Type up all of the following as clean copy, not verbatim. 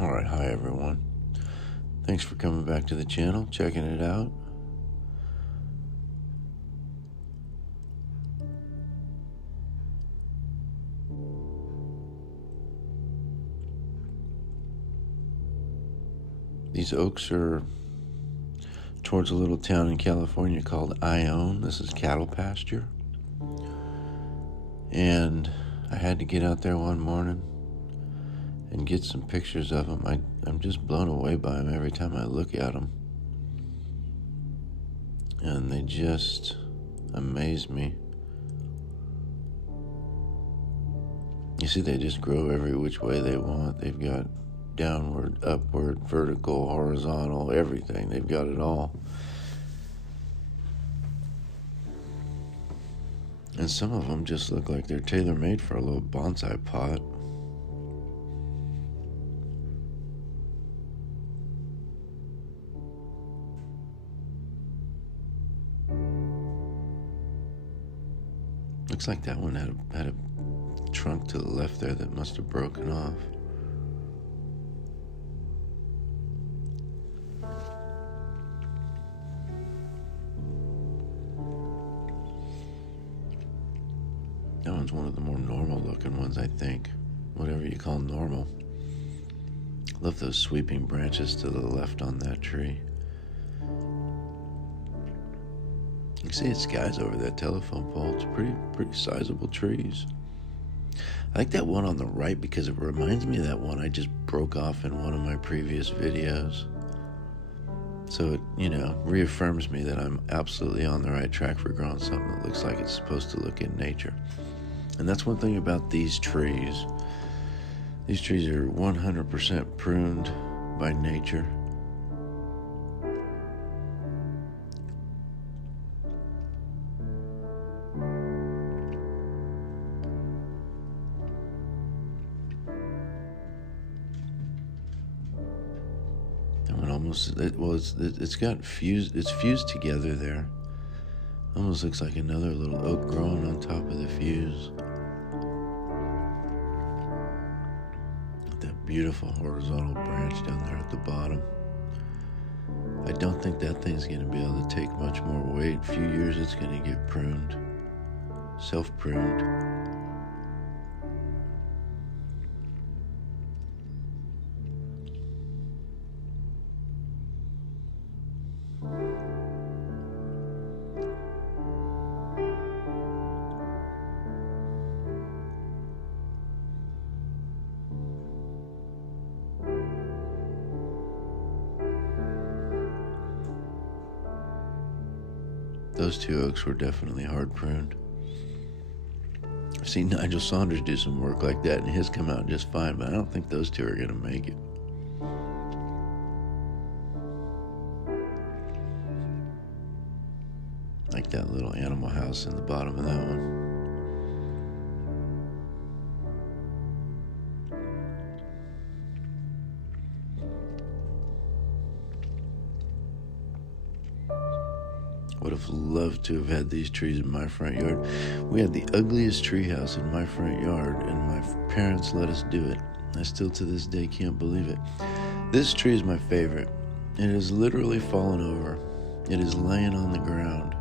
Alright, hi everyone. Thanks for coming back to the channel, checking it out. These oaks are towards a little town in California called Ione. This is cattle pasture. And I had to get out there one morning and get some pictures of them. I'm just blown away by them every time I look at them. And they just amaze me. You see, they just grow every which way they want. They've got downward, upward, vertical, horizontal, everything. They've got it all. And some of them just look like they're tailor-made for a little bonsai pot. Looks like that one had a trunk to the left there that must have broken off. That one's one of the more normal looking ones, I think. Whatever you call normal. Love those sweeping branches to the left on that tree. You can see its guys over that telephone pole. It's pretty sizable trees. I like that one on the right because it reminds me of that one I just broke off in one of my previous videos. So it, reaffirms me that I'm absolutely on the right track for growing something that looks like it's supposed to look in nature. And that's one thing about these trees. These trees are 100% pruned by nature. It's got fused. It's fused together there. Almost looks like another little oak growing on top of the fuse. That beautiful horizontal branch down there at the bottom. I don't think that thing's going to be able to take much more weight. A few years, it's going to get pruned, self-pruned. Those two oaks were definitely hard pruned. I've seen Nigel Saunders do some work like that, and his come out just fine, but I don't think those two are going to make it. Like that little animal house in the bottom of that one. Would have loved to have had these trees in my front yard. We had the ugliest treehouse in my front yard, and my parents let us do it. I still to this day can't believe it. This tree is my favorite. It has literally fallen over. It is laying on the ground,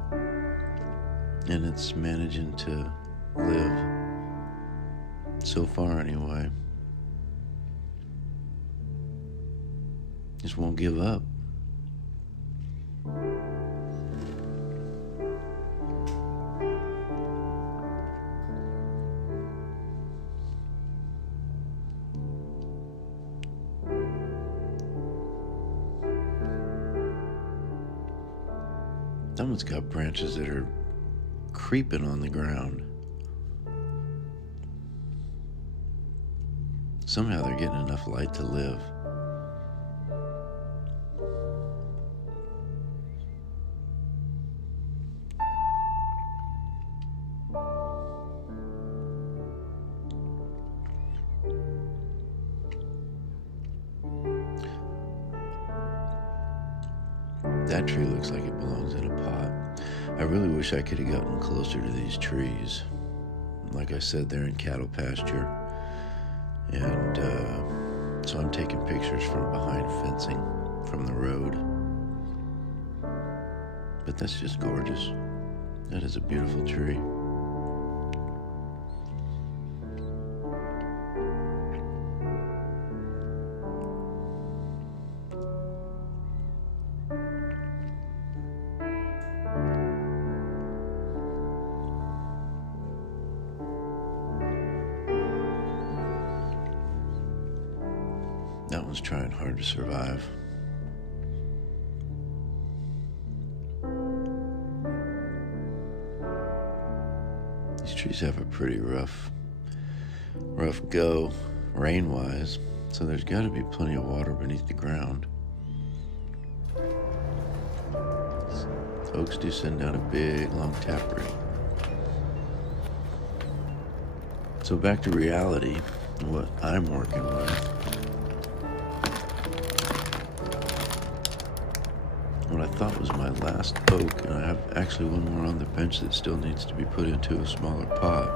and it's managing to live. So far, anyway. Just won't give up. That one's got branches that are creeping on the ground. Somehow they're getting enough light to live. That tree looks like it belongs in a pot. I really wish I could have gotten closer to these trees. Like I said, they're in cattle pasture. And So I'm taking pictures from behind fencing, from the road. But that's just gorgeous. That is a beautiful tree. That one's trying hard to survive. These trees have a pretty rough go, rain-wise, so there's got to be plenty of water beneath the ground. Oaks do send down a big, long taproot. So back to reality, what I'm working with. What I thought was my last oak, and I have actually one more on the bench that still needs to be put into a smaller pot.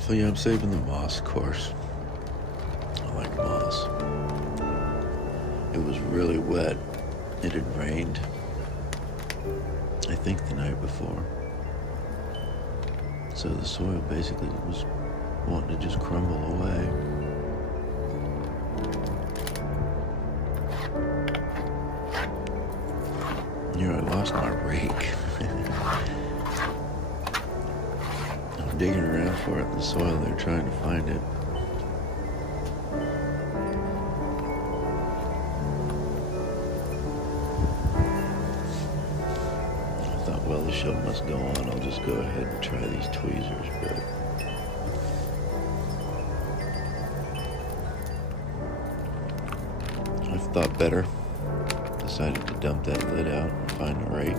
So yeah, I'm saving the moss, of course. I like moss. It was really wet. It had rained, I think the night before. So the soil basically was wanting to just crumble away. Here, I lost my rake. I'm digging around for it in the soil. They're trying to find it. I thought, well, the show must go on. I'll just go ahead and try these tweezers, but I've thought better. Decided to dump that lid out and find a rake.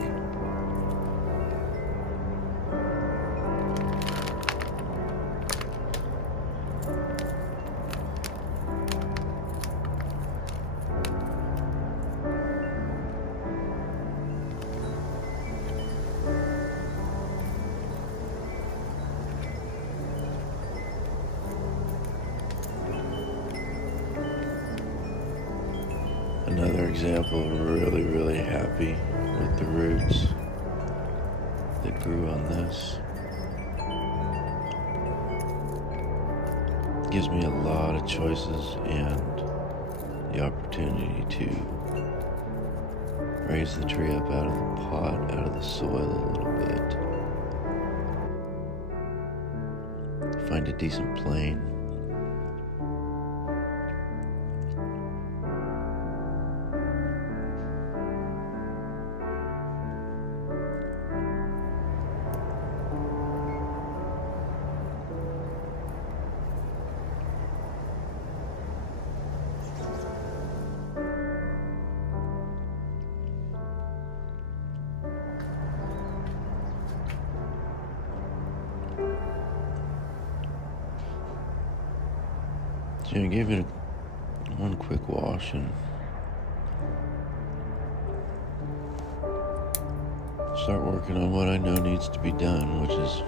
Another example of really happy with the roots that grew on this. Gives me a lot of choices and the opportunity to raise the tree up out of the pot, out of the soil a little bit. Find a decent plane. So I gave it one quick wash and start working on what I know needs to be done, which is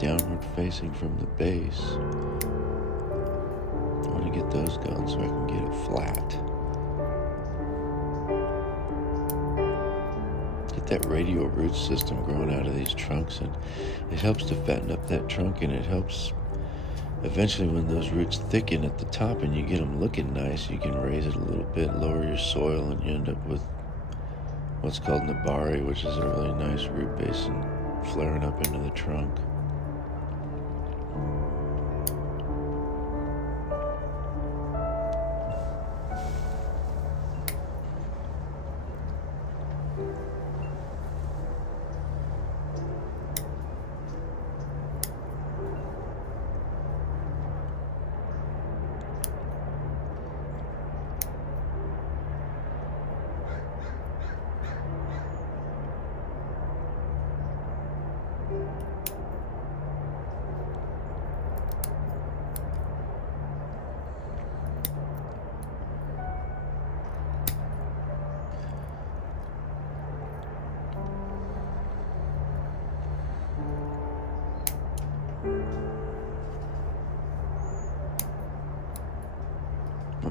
downward facing from the base. I want to get those going so I can get it flat. Get that radial root system growing out of these trunks, and it helps to fatten up that trunk, and it helps eventually when those roots thicken at the top and you get them looking nice, you can raise it a little bit, lower your soil, and you end up with what's called nabari, which is a really nice root basin flaring up into the trunk.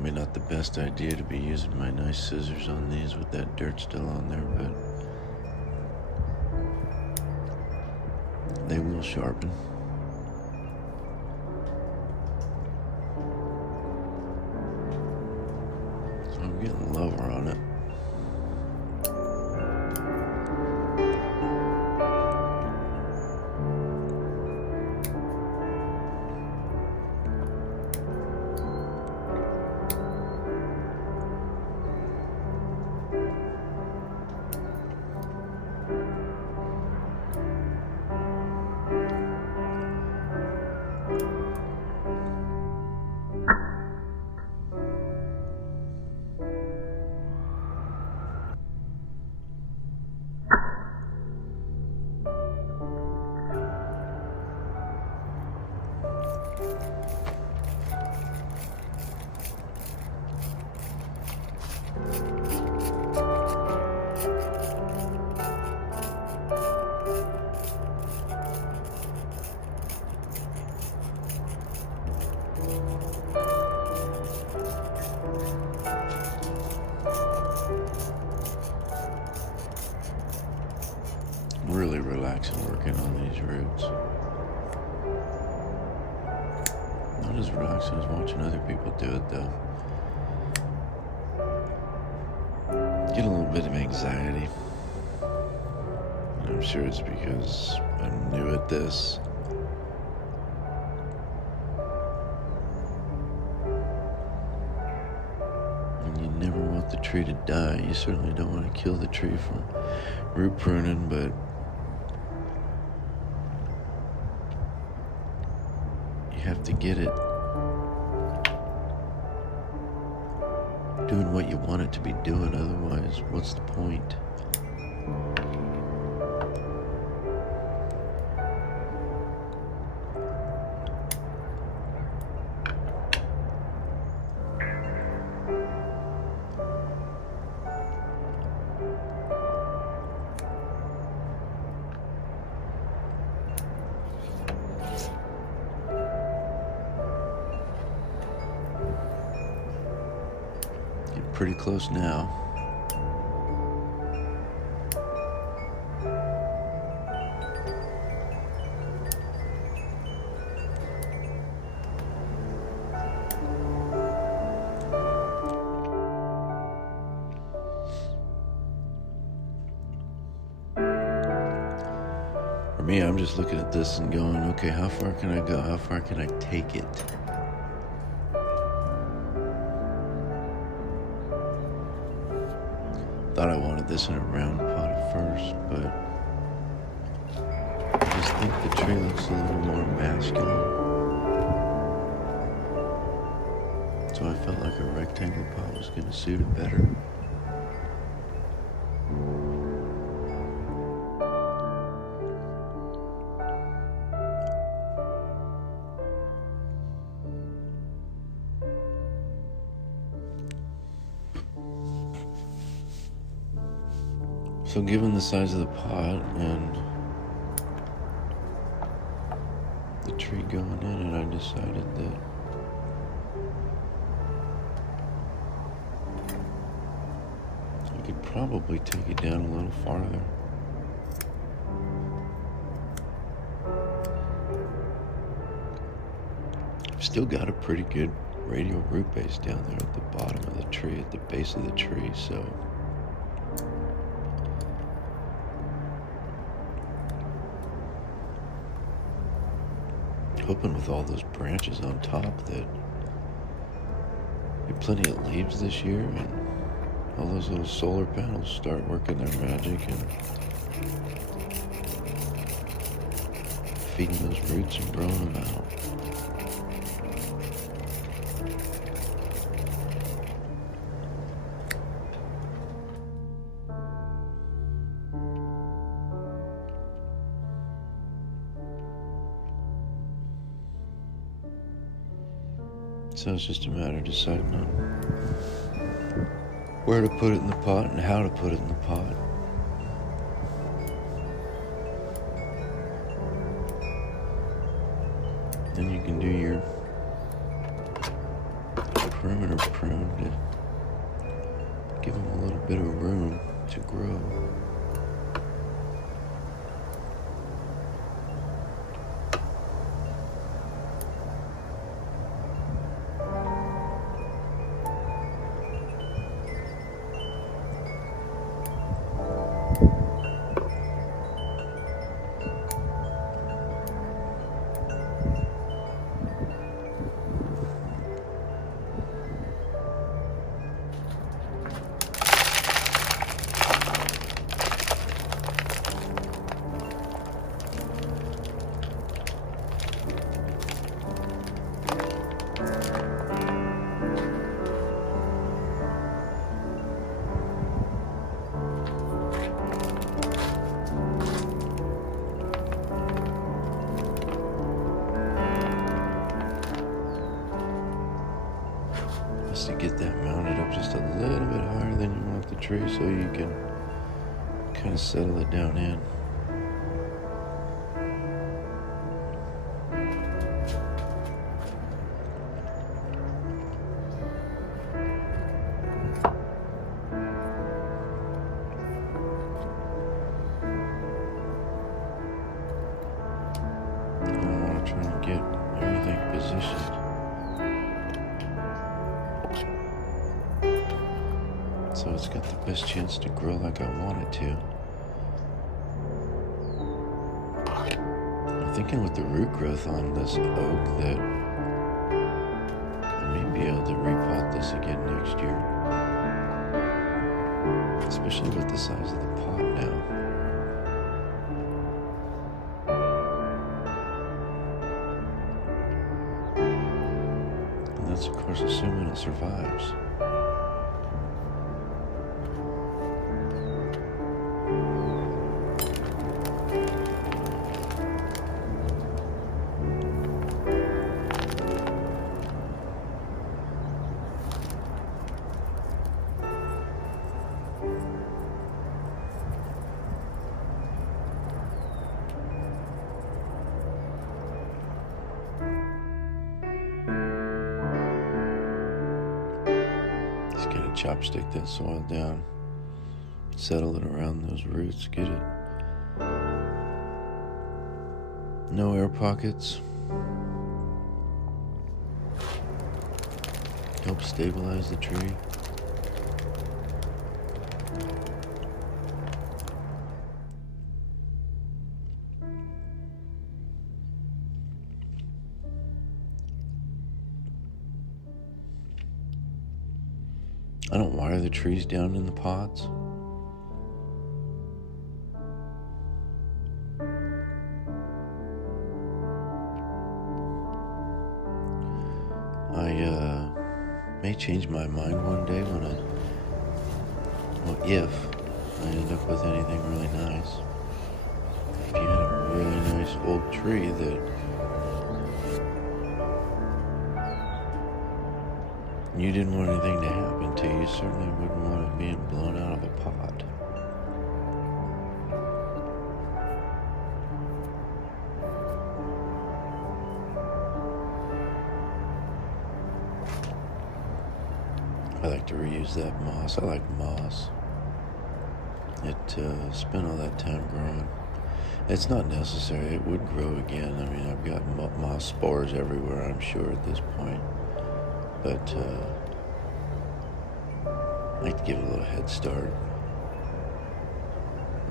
Probably not the best idea to be using my nice scissors on these with that dirt still on there, but they will sharpen. So I'm getting lower on it. Really relaxing working on these roots. Not as relaxing as watching other people do it though. Get a little bit of anxiety. And I'm sure it's because I'm new at this. And you never want the tree to die. You certainly don't want to kill the tree from root pruning, but you have to get it doing what you want it to be doing, otherwise, what's the point? Pretty close now. For me, I'm just looking at this and going, okay, how far can I go? How far can I take it? Thought I wanted this in a round pot at first, but I just think the tree looks a little more masculine. So I felt like a rectangle pot was going to suit it better. So given the size of the pot and the tree going in it, I decided that I could probably take it down a little farther. I've still got a pretty good radial root base down there at the bottom of the tree, at the base of the tree, so hoping with all those branches on top that get plenty of leaves this year and all those little solar panels start working their magic and feeding those roots and growing them out. So it's just a matter of deciding on where to put it in the pot and how to put it in the pot. Then you can do your perimeter pruned to give them a little bit of room to grow. Just to get that mounted up just a little bit higher than you want the tree so you can kind of settle it down in. I want to try and get everything positioned so it's got the best chance to grow like I want it to. I'm thinking with the root growth on this oak that I may be able to repot this again next year, especially with the size of the pot now. And that's of course assuming it survives. Just kind of chopstick that soil down, settle it around those roots, get it. No air pockets. Help stabilize the tree. I don't wire the trees down in the pots. I may change my mind one day when if I end up with anything really nice. If you had a really nice old tree that you didn't want anything to happen to, you certainly wouldn't want it being blown out of a pot. I like to reuse that moss. I like moss. It spent all that time growing. It's not necessary. It would grow again. I mean, I've got moss spores everywhere, I'm sure, at this point. But I like to give it a little head start.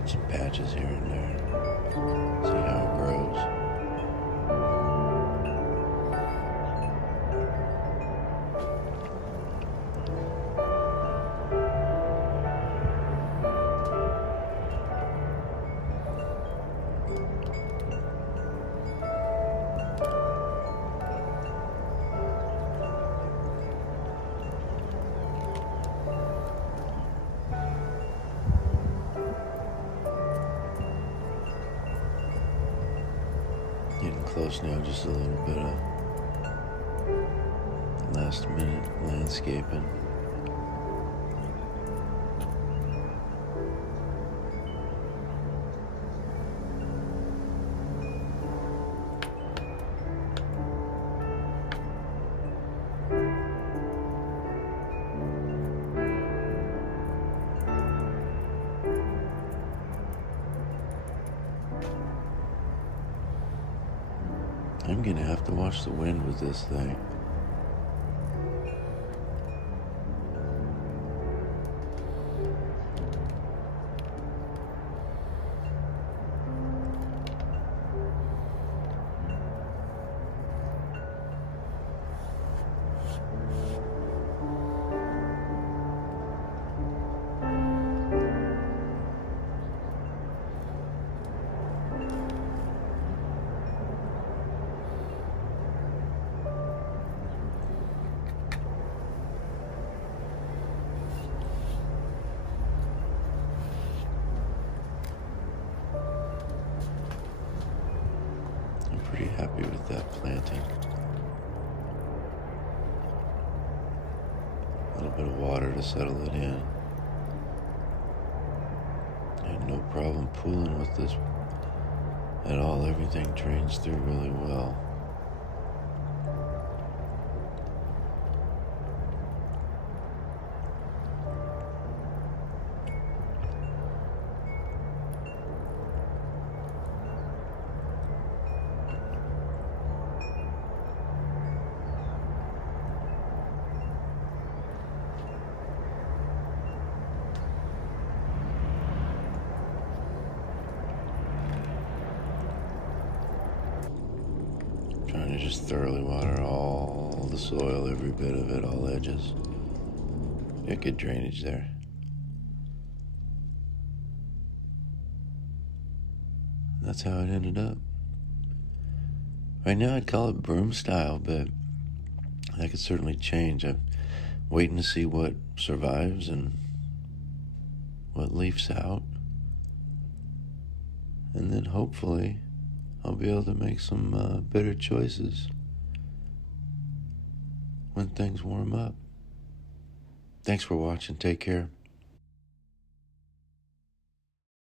Some patches here and there. See how it grows. Getting close now, just a little bit of last minute landscaping. I'm gonna have to watch the wind with this thing. I'm pretty happy with that planting. A little bit of water to settle it in. And no problem pooling with this at all. Everything drains through really well. Trying to just thoroughly water all the soil, every bit of it, all edges. Got good drainage there. That's how it ended up. Right now I'd call it broom style, but that could certainly change. I'm waiting to see what survives and what leafs out. And then hopefully I'll be able to make some better choices when things warm up. Thanks for watching. Take care.